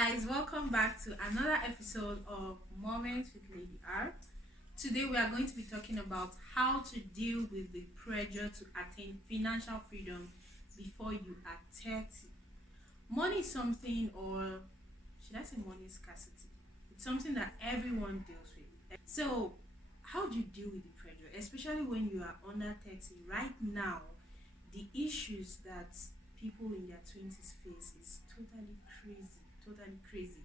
guys, welcome back to another episode of Moments with Lady R. Today we are going to be talking about how to deal with the pressure to attain financial freedom before you are 30. Money is something, or should I say money scarcity? It's something that everyone deals with. So how do you deal with the pressure, especially when you are under 30? Right now, the issues that people in their 20s face is totally crazy.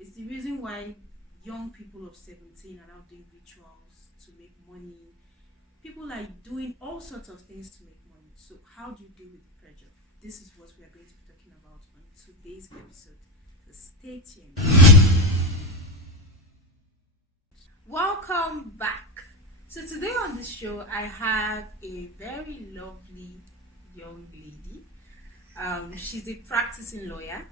It's the reason why young people of 17 are now doing rituals to make money. People are doing all sorts of things to make money. So how do you deal with the pressure? This is what we are going to be talking about on today's episode. So stay tuned. Welcome back. So today on the show, I have a very lovely young lady. She's a practicing lawyer,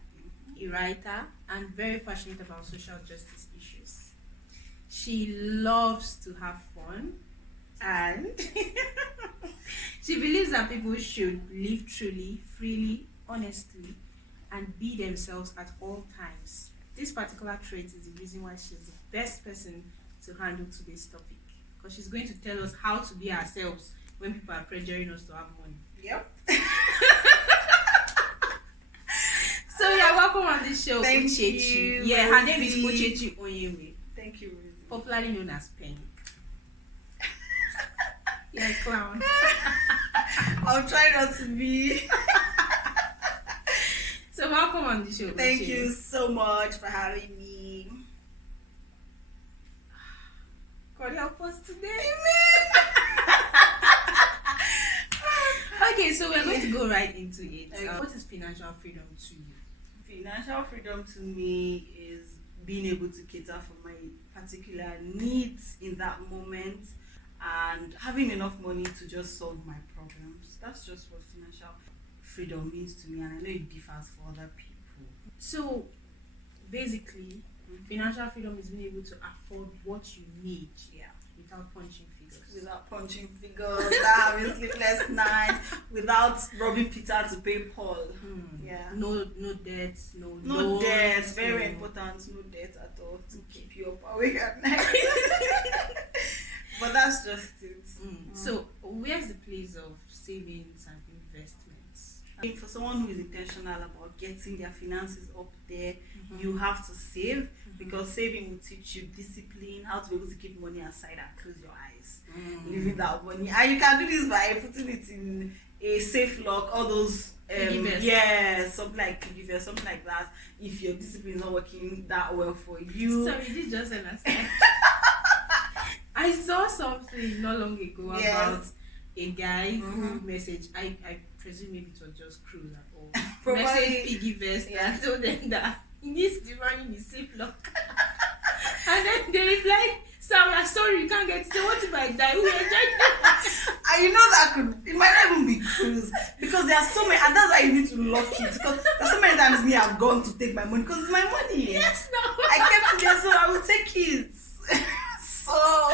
a writer, and very passionate about social justice issues. She loves to have fun, and she believes that people should live truly, freely, honestly, and be themselves at all times. This particular trait is the reason why she's the best person to handle today's topic, because she's going to tell us how to be ourselves when people are pressuring us to have money. Yep. So you're welcome on this show. Thank Uche. you. Yeah, her name is Uche Onyewe, Thank you, Rosie. popularly known as Penny. You're a clown. I'll try not to be. So welcome on the show. Thank Uche. you so much for having me. God help us today. Okay, so we're going to go right into it. Okay. What is financial freedom to you? Financial freedom to me is being able to cater for my particular needs in that moment and having enough money to just solve my problems. That's just what financial freedom means to me, and I know it differs for other people. So basically, financial freedom is being able to afford what you need, without punching figures. Without punching figures, without having sleepless nights, without robbing Peter to pay Paul. Yeah. No debts, no No loans, debt, very no- important, no debt at all to keep you up awake at night. But that's just it. So where's the place of savings and investments? I think for someone who is intentional about getting their finances up there, you have to save, because saving will teach you discipline, how to be able to keep money aside and close your eyes, living that money. And you can do this by putting it in a safe lock, all those something like piggy vest, something like that. If your discipline is not working that well for you. Sorry, this just understand. I saw something not long ago about a guy who messaged, I presume maybe it was just cruise at all. Probably. Messaged piggy vest and told them that he needs the money in his safe lock. And then they replied, sorry, you can't get it. So what if I die? Who enjoyed it? And you know that it might not even be cruise, because there are so many, and that's why you need to lock it, because there's so many times me I've gone to take my money because it's my money. Yes, no. I kept it there, so I will take it. So,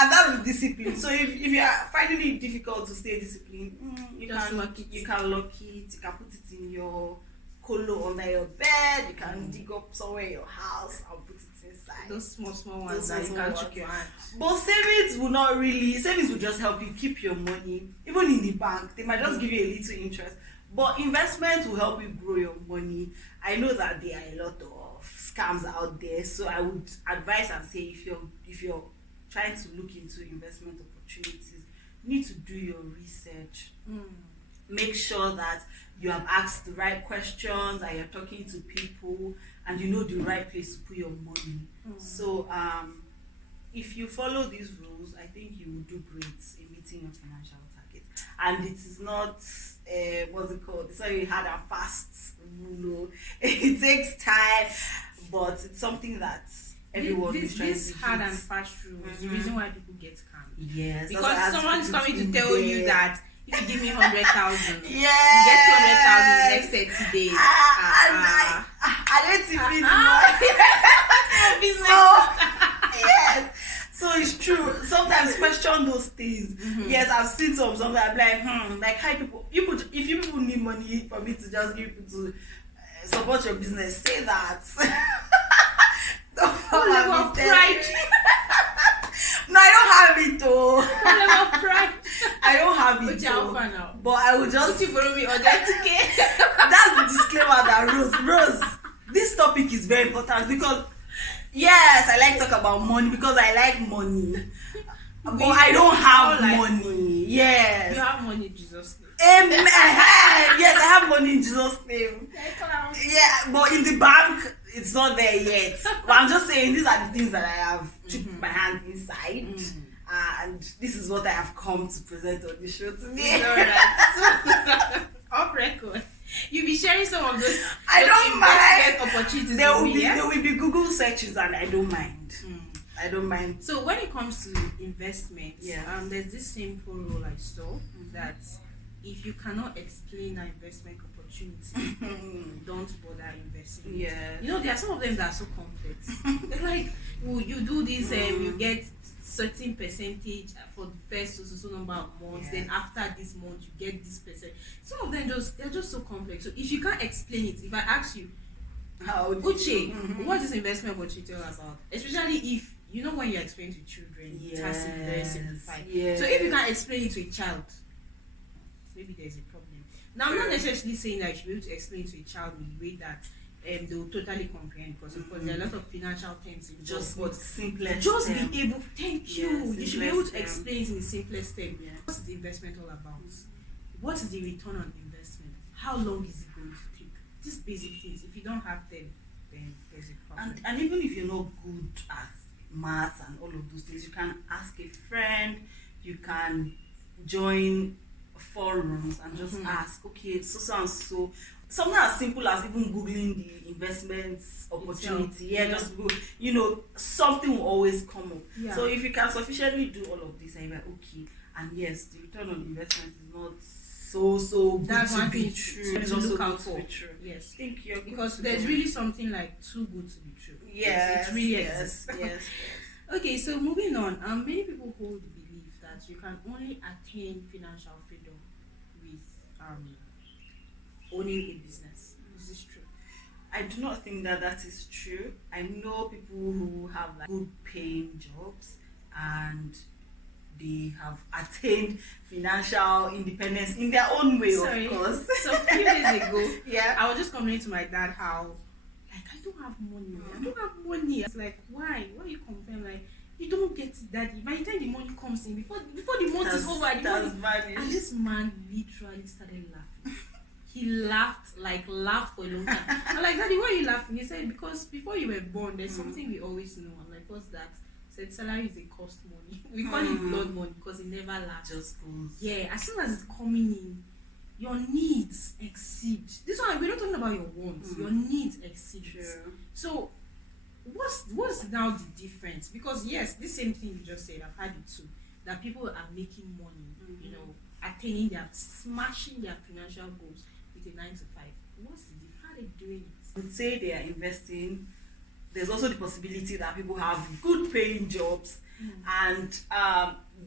and that's the discipline. So if you are finding it difficult to stay disciplined, you can lock it. You can put it in your colo under your bed. You can dig up somewhere in your house and put it inside. Those small ones that you can choke your hand. But savings will just help you keep your money. Even in the bank, they might just give you a little interest. But investment will help you grow your money. I know that there are a lot of scams out there, so I would advise and say, if you're trying to look into investment opportunities, you need to do your research. Make sure that you have asked the right questions and you're talking to people and you know the right place to put your money. So if you follow these rules, I think you will do great in meeting your financial targets. And it is not what's it called? It's not a hard and fast rule. It takes time, but it's something that everyone is trying to This hard and fast rule is the reason why people get scammed. Yes, Because someone's coming to tell you that if you give me 100,000, you yes, get 200,000 in the next 30 days. I don't even know. Yes. So it's true. Sometimes question those things. Yes, I've seen something. I'm like, like how people. If you people need money for me to just give people to support your business, say that. Don't What level of pride? No, I don't have it though. What level of pride? I don't have it Uche, though. how far now? But I will just. Uche borrow me authenticate. That's the disclaimer that Rose, this topic is very important because yes, I like to talk about money because I like money. But I don't have money. Yes. You have money in Jesus' name. Amen. Yes, I have money in Jesus' name. Yeah, but in the bank, it's not there yet. But I'm just saying these are the things that I have my hand inside. And this is what I have come to present on the show today. Alright. Off record. You'll be sharing some of those. I don't mind. Opportunities. There will be Google searches, and I don't mind. I don't mind. So when it comes to investments, there's this simple rule I saw that if you cannot explain an investment opportunity, don't bother investing. Yeah. You know, there are some of them that are so complex. They're like, you do this, you get certain percentage for the first so number of months. Then after this month, you get this percent. Some of them they're just so complex. So if you can't explain it, if I ask you, Uche, what is investment opportunity all about? Especially if you know when you're explaining to children, it has to be very simplified. So if you can't explain it to a child, maybe there's a problem. Now I'm not necessarily saying that you should be able to explain to a child in a way that they will totally comprehend, because of course there are a lot of financial terms in just what simplest just term. Be able, thank you, you should be able to term. explain it in the simplest term. What is the investment all about? What is the return on investment? How long is it going to take? Just basic things. If you don't have them, then there's a problem. And even if you're not good at maths and all of those things, you can ask a friend, you can join forums and just ask, okay, so and so. Something as simple as even googling the investments opportunity. Just go, something will always come up. So if you can sufficiently do all of this, and you're like, okay, and yes, the return on investment is not so good. That's to one be thing true. to It's also look out good to for. be true. Yes, Thank you. because there's really something like too good to be true. Yes, it really exists. Yes. Okay, so moving on. Many people hold the belief that you can only attain financial freedom with owning a business. Is this true? I do not think that is true. I know people who have good paying jobs and they have attained financial independence in their own way, Sorry. of course. So a few days ago, Yeah. I was just complaining to my dad how, like, I don't have money. I don't have money. It's like, why? Why you complain? Like, you don't get it, daddy. By the time the money comes in, before the month is over, and this man literally started laughing. He laughed for a long time. I'm like, Daddy, why are you laughing? He said, because before you were born, there's something we always know. I'm like, what's that? He said, salary is a cost money. We call it blood money because it never lasts. Just goes. Yeah, as soon as it's coming in, your needs exceed. This one, we're not talking about your wants. Your needs exceed. True. So, what's now the difference? Because yes, this same thing you just said, I've had it too. That people are making money, attaining smashing their financial goals with a 9 to 5. What's the difference? How are they doing it? I would say they are investing. There's also the possibility that people have good paying jobs and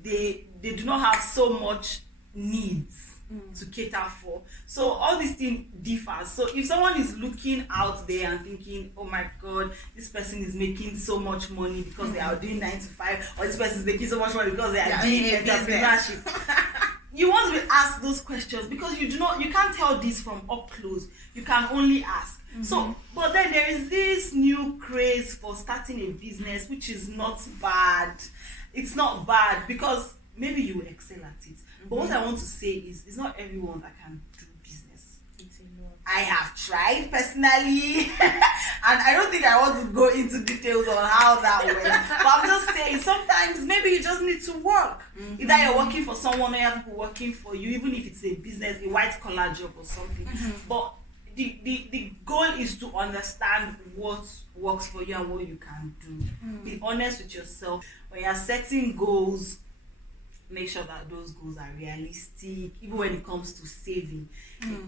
they do not have so much needs to cater for. So all these things differ. So if someone is looking out there and thinking, oh my god, this person is making so much money because they are doing 9 to 5, or this person is making so much money because they are doing entrepreneurship. You want to ask those questions because you can't tell this from up close. You can only ask. So, but then there is this new craze for starting a business, which is not bad. It's not bad because maybe you will excel at it. But what I want to say is, it's not everyone that can do business. It's a lot. I have tried personally, and I don't think I want to go into details on how that went. But I'm just saying, sometimes maybe you just need to work. Either you're working for someone or you have people working for you, even if it's a business, a white collar job or something. But the goal is to understand what works for you and what you can do. Be honest with yourself. When you're setting goals, make sure that those goals are realistic, even when it comes to saving.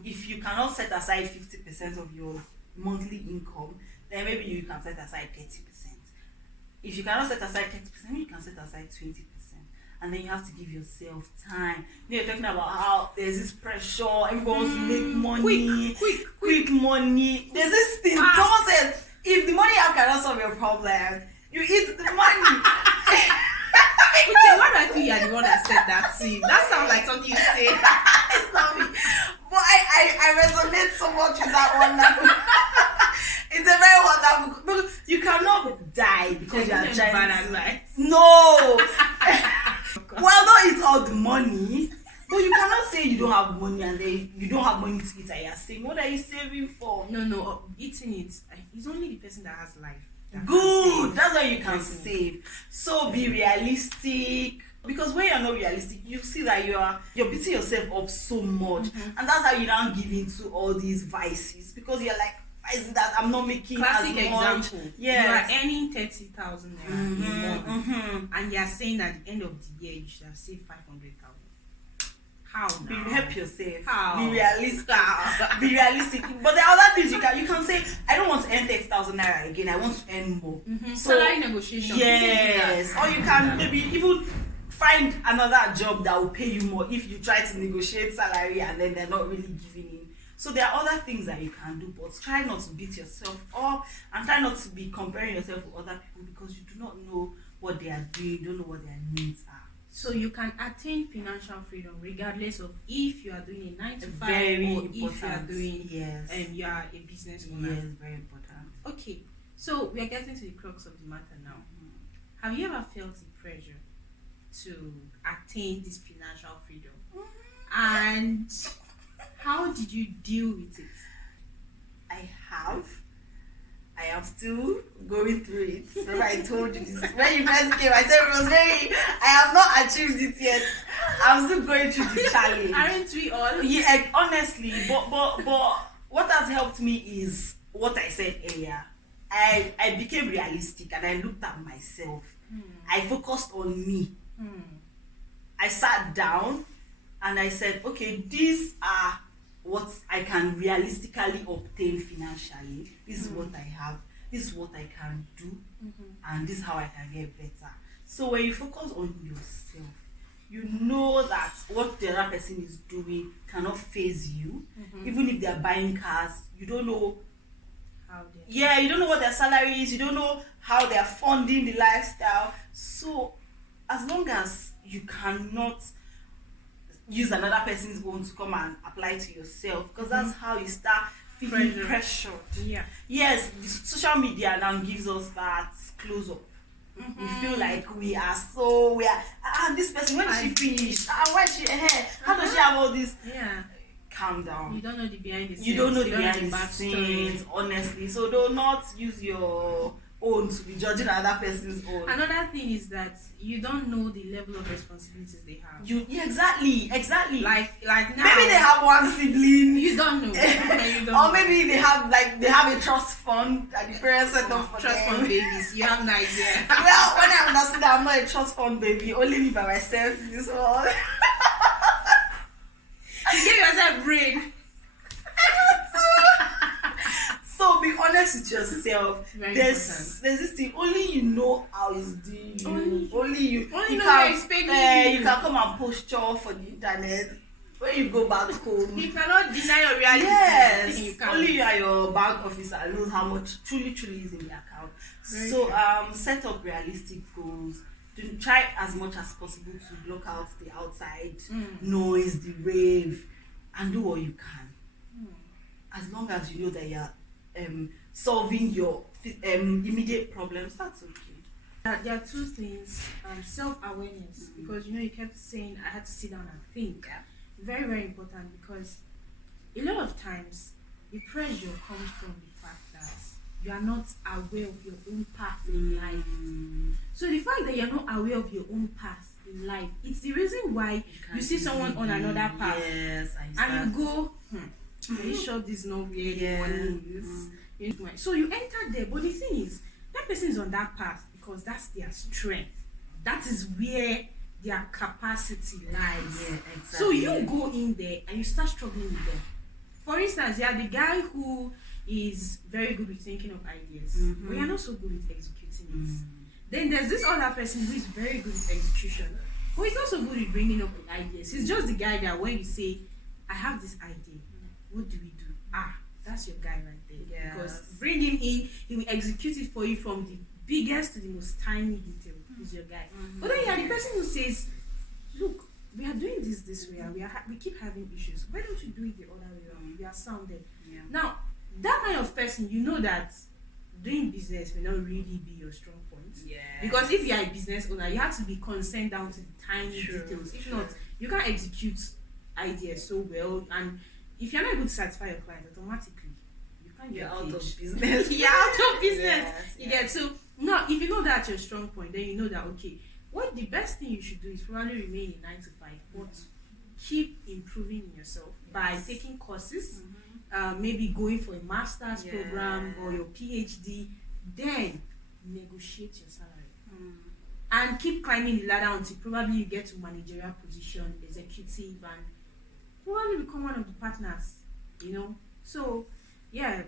If you cannot set aside 50% of your monthly income, then maybe you can set aside 30%. If you cannot set aside 30%, you can set aside 20%. and then you have to give yourself time. Then you're talking about how there's this pressure, everyone wants to make money, quick money. There's this thing, someone said, if the money you have cannot solve your problem, you eat the money. Uche, why do I feel you're the one that said that to you? That sounds like something you say. It's not me. But I resonate so much with that one. It's a very wonderful. Because you cannot die because you are trying to. No. Well, don't eat all the money. But you cannot say you don't have money and then you don't have money to eat and you're saying, what are you saving for? No, eating it. It's only the person that has life. Good. That's why you can save. So be realistic. Because when you're not realistic, you see that you're beating yourself up so much. And that's how you don't give into all these vices. Because you're like, why is it that I'm not making classic as much? Example. Yes. You are earning 30,000 naira a month, and you are saying at the end of the year you should have saved 500,000. How now? Help yourself. How? Be realistic. Be realistic. But there are other things you can say. I don't want to earn 30,000 naira again. I want to earn more. So, salary negotiation. Yes. Or you can maybe even find another job that will pay you more if you try to negotiate salary and then they're not really giving in. So there are other things that you can do, but try not to beat yourself up and try not to be comparing yourself with other people because you do not know what they are doing, you don't know what their needs are. So you can attain financial freedom regardless of if you are doing a 9 to 5 very or important. if you are doing yes. You are a business owner. Yes, very important. Okay, so we are getting to the crux of the matter now. Have you ever felt the pressure to attain this financial freedom? And how did you deal with it? I am still going through it. Remember I told you this when you first came. I said it was I have not achieved it yet. I'm still going through the challenge. Aren't we all? Yeah, honestly, but what has helped me is what I said earlier. I became realistic and I looked at myself. I focused on me. I sat down and I said, okay, these are what I can realistically obtain financially. This is what I have. This is what I can do. And this is how I can get better. So when you focus on yourself, you know that what the other person is doing cannot faze you. Even if they're buying cars, you don't know how you don't know what their salary is. You don't know how they're funding the lifestyle. So as long as you cannot use another person's own to come and apply to yourself, because that's how you start feeling pressured. Yes, the social media now gives us that close up. We feel like we are this person, when did she finish? Why is she ahead? How does she have all this? Calm down. You don't know the behind the scenes. You don't know the behind the scenes, honestly. So do not use your own to be judging another person's own. Another thing is that you don't know the level of responsibilities they have. Exactly. Like now. Maybe they have one sibling. You don't know. Or maybe they have a trust fund that the parents set up for trust fund babies. You have no idea. Well, when I understood that I'm not a trust fund baby, only me by myself in this world. You give yourself brain. So be honest with yourself. There's this thing, only you know how it's doing. Only you know can you can come and posture for the internet when you go back home. You cannot deny your reality. Yes, only you are your bank officer knows how much truly is in the account. Set up realistic goals. Try as much as possible to block out the outside noise, the rave, and do what you can. As long as you know that you're solving your immediate problems, that's okay. There are two things. Self-awareness, because you kept saying I had to sit down and think. Very, very important, because a lot of times the pressure comes from the fact that you are not aware of your own path in life. So the fact that you're not aware of your own path in life, it's the reason why you see someone on another path and you go, are you sure this is not where the money is? So you enter there, but the thing is, that person is on that path because that's their strength. That is where their capacity lies. So you go in there and you start struggling with them. For instance, you are the guy who is very good with thinking of ideas, but you're not so good with executing it. Then there's this other person who is very good with execution, But he's not so good at bringing up the ideas. He's just the guy that when you say, I have this idea, what do we do? That's your guy right there. Yes. Because bring him in, he will execute it for you from the biggest to the most tiny detail. He's your guy. But then you are the person who says, look, we are doing this way, and we keep having issues. Why don't you do it the other way around? We are sounded. Yeah. Now, that kind of person, you know that doing business may not really be your strong point. Yeah. Because if you are a business owner, you have to be concerned down to the tiny True, details. If true. not, you can't execute ideas so well. And if you're not able to satisfy your client, automatically you can't You're get out paid. of business. You're out of business. Yes, You yes. get so now if you know that's your strong point, then you know that okay, what the best thing you should do is probably remain in 9 to 5, but keep improving in yourself by taking courses, maybe going for a master's program or your PhD, then negotiate your salary. And keep climbing the ladder until probably you get to managerial position, executive, and probably become one of the partners, you know. So yeah,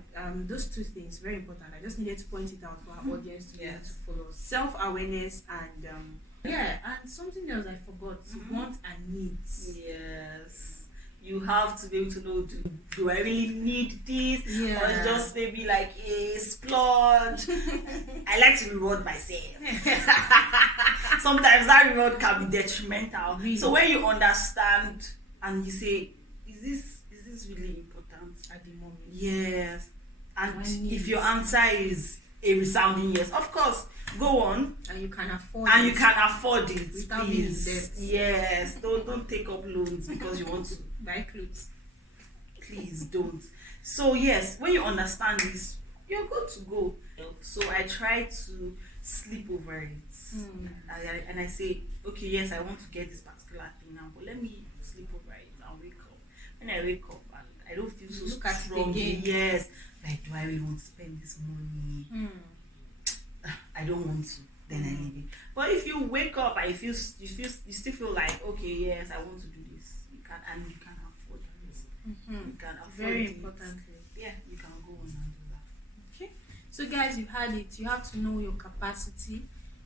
those two things very important. I just needed to point it out for our audience to be able to follow. Self-awareness and and something else I forgot, want and needs. Yes. You have to be able to know, do I really need this? Or it's just maybe like a splurge. I like to reward myself. Sometimes that reward can be detrimental. Really? So when you understand and you say, is this really important? At the moment. Yes. And My if needs. your answer is a resounding yes, of course, go on. And you can afford And it. you can afford it, Without being in please. debt. Yes, don't take up loans because you want to. Buy clothes. Please don't. So yes, when you understand this, you're good to go. So I try to sleep over it, and I say, okay, yes, I want to get this particular thing now, but let me sleep over it and wake up. When I wake up and I don't feel so Look at it strongly, again. yes, like do I really want to spend this money? I don't want to. Then I leave it. But if you wake up and you still feel like, okay, yes, I want to do this, you can afford it. You can afford Very it. importantly. Yeah, you can go on and do that. Okay. So guys, you've had it. You have to know your capacity.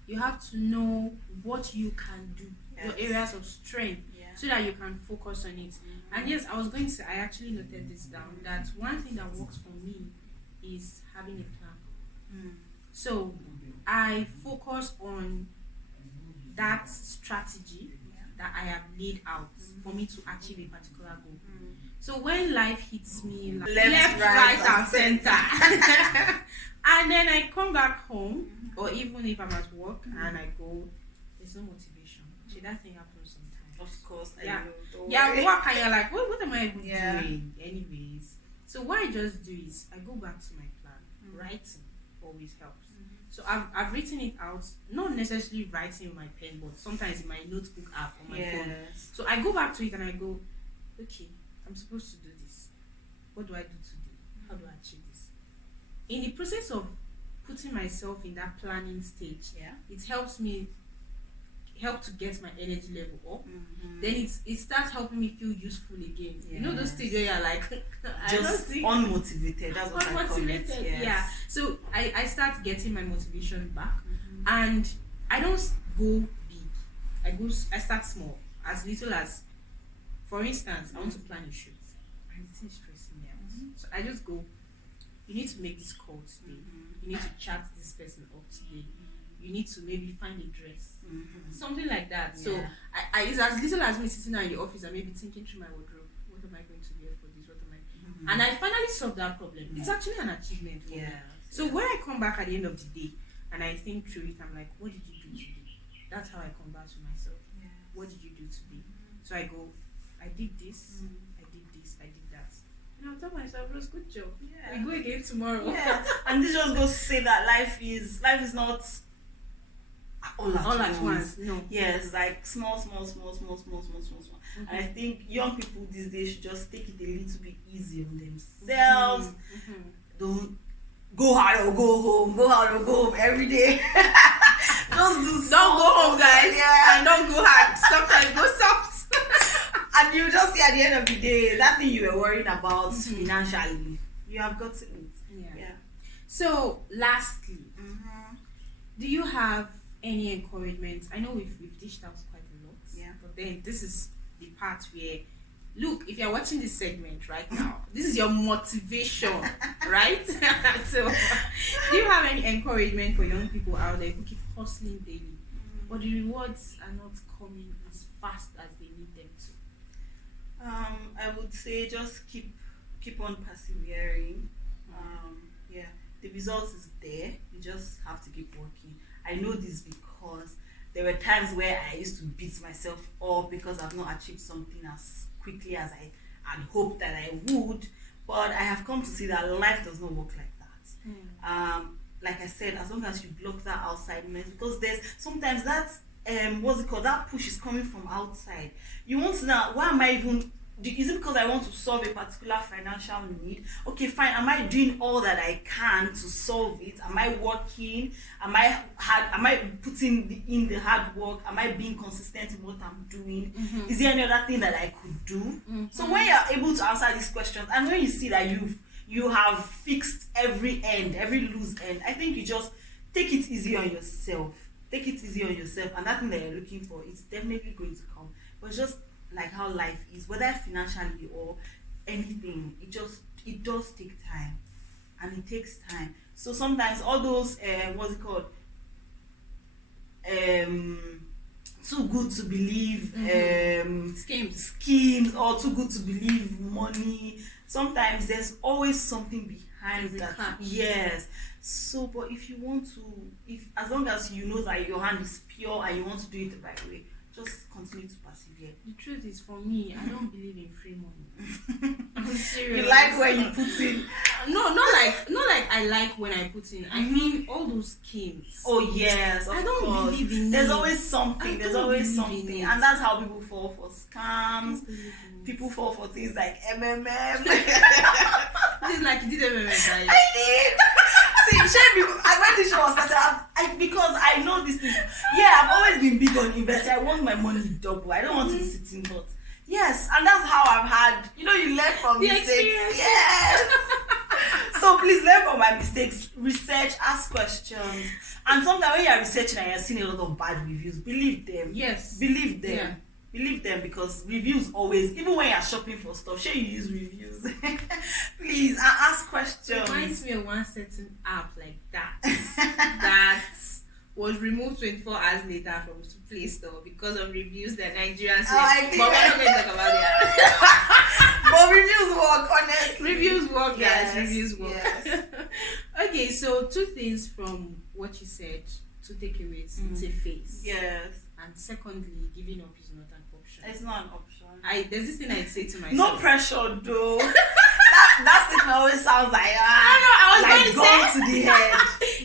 You have to know what you can do, your Yes. areas of strength, Yeah. so that you can focus on it. And yes, I was going to say, I actually noted this down, that one thing that works for me is having a plan. So I focus on that strategy that I have laid out for me to achieve a particular goal. So when life hits me like left, right, and center, and then I come back home, or even if I'm at work and I go, there's no motivation. See, that thing happens sometimes. Of course, I Yeah. know. Don't Yeah, worry. work and you're like, what am I even Yeah. doing? Anyways. So what I just do is I go back to my plan. Writing always helps. So I've written it out, not necessarily writing in my pen, but sometimes in my notebook app on my phone. Yes. So I go back to it and I go, okay, I'm supposed to do this. What do I do today? How do I achieve this? In the process of putting myself in that planning stage, Yeah. it helps to get my energy level up. Then it starts helping me feel useful again. You know those Yes. stages where you're like I don't Just think unmotivated. That's what I call it. unmotivated. Yes. Yeah. So I start getting my motivation back, and I don't go big. I start small, as little as, for instance, I want to plan a shoot, and it's stressing me out. So I just go. You need to make this call today. You need to chat this person up today. You need to maybe find a dress. Something like that. So Yeah. I it's as little as me sitting down in the office and maybe thinking through my wardrobe. What am I going to wear for this? What am I? And I finally solved that problem. It's actually an achievement for me. Yeah. So when I come back at the end of the day and I think through it, I'm like, what did you do today? That's how I come back to myself. What did you do today? So I go, I did this, I did this, I did that. And I'll tell myself, Rose, good job. Yeah. We go again tomorrow. Yeah. And this just goes to say that life is not all at once. No. Yes, like small. And I think young people these days should just take it a little bit easy on themselves. Don't go hard or go home. Go hard or go home every day. Just do Don't small go home, guys. Yeah. And don't go hard. Sometimes go soft. And you just see at the end of the day, that thing you were worried about financially, you have gotten it. Yeah. So, lastly, do you have any encouragement? I know we've dished out quite a lot. But then this is the part where, look, if you're watching this segment right now, this is your motivation, right? So, do you have any encouragement for young people out there who keep hustling daily, but the rewards are not coming as fast as they need them to? I would say just keep on persevering. Yeah, the result is there. You just have to keep working. I know this because there were times where I used to beat myself up because I've not achieved something as quickly as I had hoped that I would. But I have come to see that life does not work like that. Like I said, as long as you block that outside noise, because there's sometimes that that push is coming from outside. You want to know, why am I even, is it because I want to solve a particular financial need? Okay, fine. Am I doing all that I can to solve it? Am I working? Am I putting in the hard work? Am I being consistent in what I'm doing? Is there any other thing that I could do? So when you're able to answer these questions, and when you see that you have fixed every loose end, I think you just take it easy on yourself. Take it easy on yourself, and that thing that you're looking for, it's definitely going to come. But just like how life is, whether financially or anything, it does take time, and it takes time. So sometimes all those too good to believe schemes, or too good to believe money, sometimes there's always something behind that. Yes. So, but if you want to, as long as you know that your hand is pure and you want to do it the right way, just continue to persevere. The truth is, for me, I don't believe in free money. I'm serious. You like where you put in? No, not like I like when I put in. I mean all those schemes. Oh yes, I don't believe in There's it. always something. There's always something, and that's how people fall for scams. People fall for things like MMM. This is like you did MMM, right? I did. See, when this show was started, because I know this thing. Yeah, I've always been big on investing. I want my money double. I don't want it sitting, but yes, and that's how I've had. You learn from the mistakes. Experience. Yes. So please learn from my mistakes. Research, ask questions, and sometimes when you're researching and you're seeing a lot of bad reviews, believe them. Yes. Believe them. Yeah. Believe them, because reviews always, even when you're shopping for stuff, sure you use reviews. Please, and ask questions. It reminds me of one certain app like that that was removed 24 hours later from Play Store because of reviews that Nigerians left. But we're not going to talk about that. But reviews work, honestly. Reviews work, yes, guys. Reviews work. Yes. Okay, so 2 things from what you said to take away. It's a phase. Yes. And secondly, giving up is not an option. It's not an option. There's this thing I say to myself. No pressure, though. that statement always sounds like I was going to the head.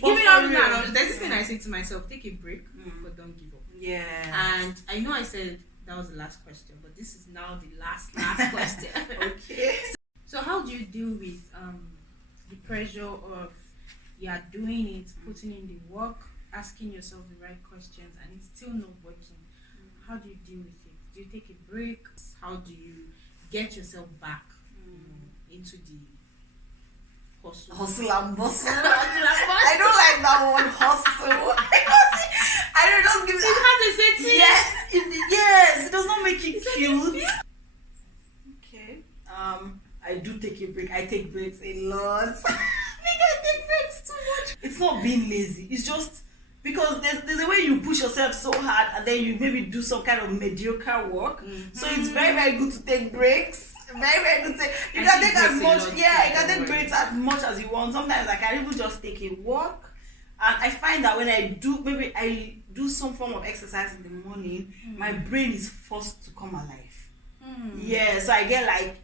Giving up is not an option. There's this thing I say to myself: take a break, but don't give up. Yeah. And I know I said that was the last question, but this is now the last question. Okay. So how do you deal with the pressure of you are doing it, putting in the work, asking yourself the right questions, and it's still not working? How do you deal with it? Do you take a break? How do you get yourself back into the hustle and bustle? I don't like that word, hustle. I don't just give it. It has a setting. Yes, it does not make it cute. Okay. I do take a break. I take breaks a lot. I take breaks too much. It's not being lazy. It's just because there's a way you push yourself so hard, and then you maybe do some kind of mediocre work. So it's very, very good to take breaks. Very, very good to take. You can take as much. Yeah, you can take breaks as much as you want. Sometimes I can even just take a walk. And I find that when I do some form of exercise in the morning, my brain is forced to come alive. Yeah, so I get like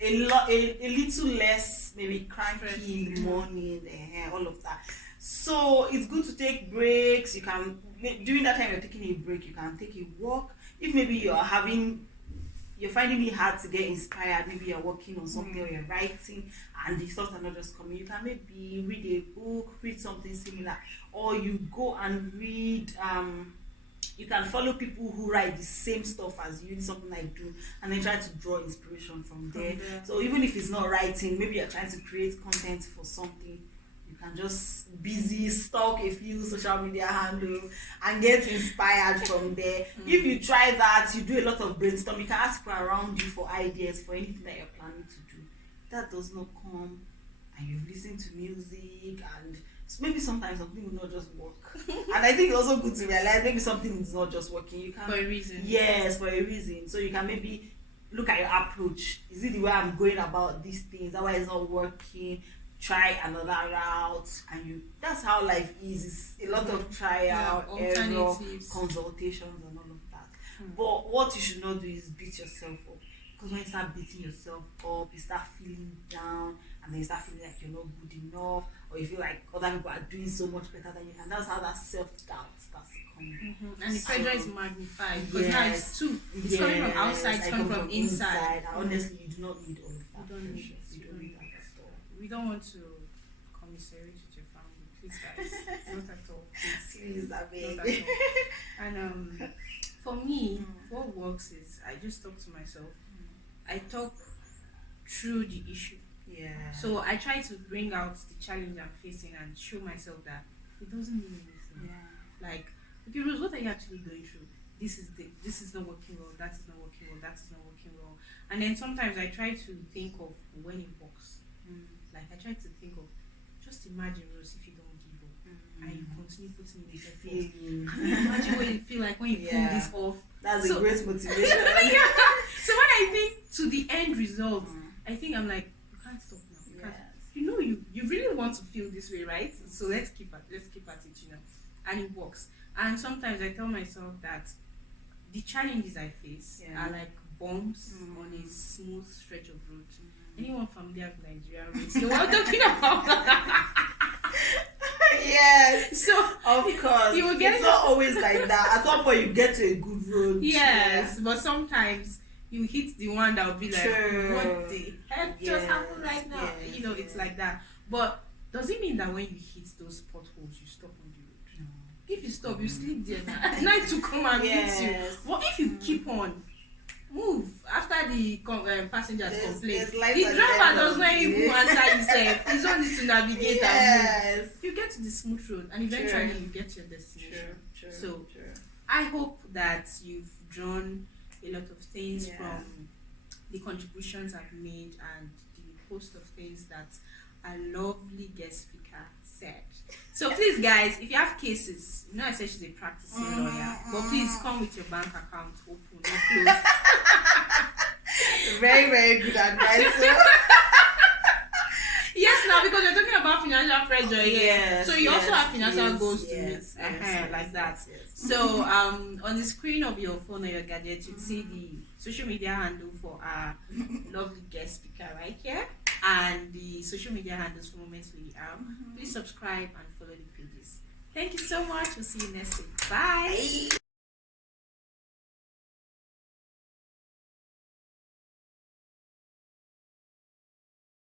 a little less maybe cranky in the morning, all of that. So it's good to take breaks. You can, during that time you're taking a break, you can take a walk. If maybe you're finding it hard to get inspired, maybe you're working on something or you're writing and the thoughts are not just coming, you can maybe read a book, read something similar, or you go and read, you can follow people who write the same stuff as you, something I do, and then try to draw inspiration from there. So even if it's not writing, maybe you're trying to create content for something, You can just busy stalk a few social media handles and get inspired from there. If you try that, you do a lot of brainstorming. You can ask people around you for ideas for anything that you're planning to do. That does not come, and you've listened to music, and maybe sometimes something will not just work. And I think it's also good to realize maybe something is not just working. You can for a reason. Yes, for a reason. So you can maybe look at your approach. Is it the way I'm going about these things? That why it's not working? Try another route, and that's how life is. It's a lot of trial, error, consultations, and all of that. But what you should not do is beat yourself up, because when you start beating yourself up, you start feeling down, and then you start feeling like you're not good enough, or you feel like other people are doing so much better than you can. That's how that self-doubt starts coming. And the pressure is magnified, because now it's two. It's coming from outside, it's coming from inside. And honestly, you do not need all of that. You don't need that. We don't want to commiserate with your family, please, guys. Not at all. Please, not at all. And for me, what works is I just talk to myself. I talk through the issue. Yeah. So I try to bring out the challenge I'm facing and show myself that it doesn't mean anything. Yeah. Like, okay, Rose, what are you actually going through? This is not working well. That is not working well. That is not working well. And then sometimes I try to think of when it works. Like I try to think of, just imagine, Rose, if you don't give up and you continue putting in the effort. Can you imagine what you feel like when you pull this off? That's a great motivation. So when I think to the end result, I think I'm like, you can't stop now. You can't. You know, you really want to feel this way, right? So let's keep at it, and it works. And sometimes I tell myself that the challenges I face are like bumps on a smooth stretch of road. Anyone familiar with Nigerian roads know what I'm talking about? Yes. So of course, you will get it's not always like that. At one point, you get to a good road. Yes, but sometimes you hit the one that will be like, what the heck just happened right now? You know, it's like that. But does it mean that when you hit those potholes, you stop on the road? No. If you stop, you sleep there. Night to come and hit you. But if you keep on, move after the passengers complain. The driver does not even answer himself. He's on this to navigate and move. You get to the smooth road, and eventually you get to your destination. So I hope that you've drawn a lot of things from the contributions I've made and the host of things that a lovely guest speaker said. So please, guys, if you have cases, you know I said she's a practicing lawyer, but please come with your bank account open, not closed. Very, very good advice. Yes, now because you're talking about financial pressure here. Yes, so you also have financial goals to meet, like that. So on the screen of your phone or your gadget, you'd see the social media handle for our lovely guest speaker right here, and the social media handles for Moments with the Arm. Please subscribe and follow the pages. Thank you so much. We'll see you next week. Bye.